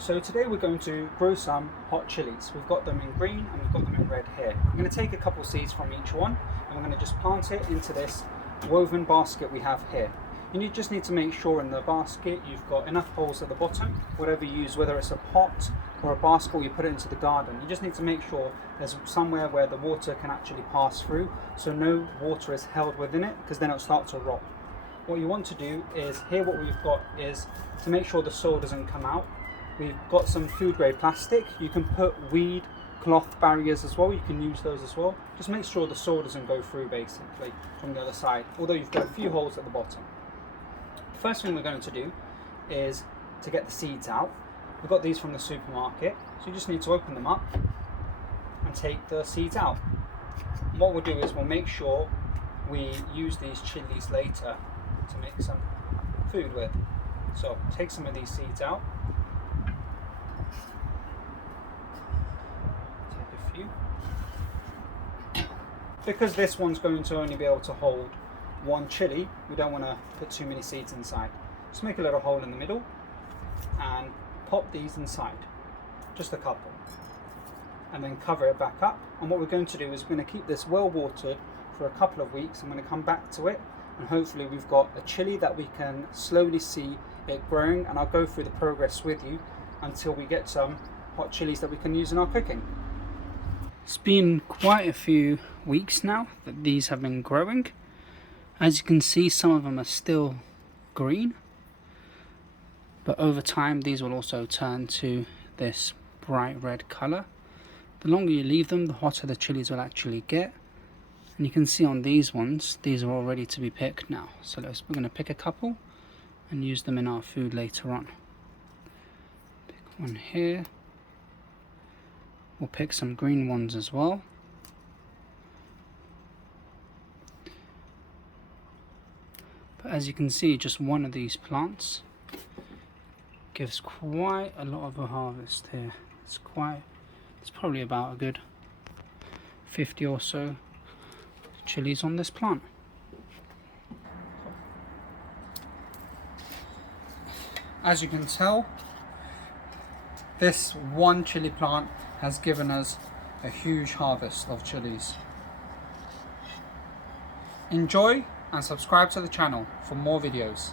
So today we're going to grow some hot chilies. We've got them in green and we've got them in red here. I'm going to take a couple seeds from each one and we're going to just plant it into this woven basket we have here. And you just need to make sure in the basket you've got enough holes at the bottom, whatever you use, whether it's a pot or a basket or you put it into the garden. You just need to make sure there's somewhere where the water can actually pass through, so no water is held within it, because then it'll start to rot. What you want to do is, here what we've got is to make sure the soil doesn't come out. We've got some food grade plastic. You can put weed cloth barriers as well, you can use those as well. Just make sure the soil doesn't go through basically from the other side, although you've got a few holes at the bottom. First thing we're going to do is to get the seeds out. We've got these from the supermarket, so you just need to open them up and take the seeds out. And what we'll do is we'll make sure we use these chilies later to make some food with. So take some of these seeds out. Take a few. Because this one's going to only be able to hold one chili, we don't want to put too many seeds inside. Just make a little hole in the middle and pop these inside, just a couple, and then cover it back up. And what we're going to do is we're going to keep this well watered for a couple of weeks. I'm going to come back to it and hopefully we've got a chili that we can slowly see it growing, and I'll go through the progress with you until we get some hot chilies that we can use in our cooking. It's been quite a few weeks now that these have been growing. As you can see, some of them are still green, but over time these will also turn to this bright red colour. The longer you leave them, the hotter the chilies will actually get. And you can see on these ones, these are all ready to be picked now. So we're going to pick a couple and use them in our food later on. Pick one here. We'll pick some green ones as well. But as you can see, just one of these plants gives quite a lot of a harvest here. It's probably about a good 50 or so chilies on this plant. As you can tell, this one chili plant has given us a huge harvest of chilies. Enjoy and subscribe to the channel for more videos.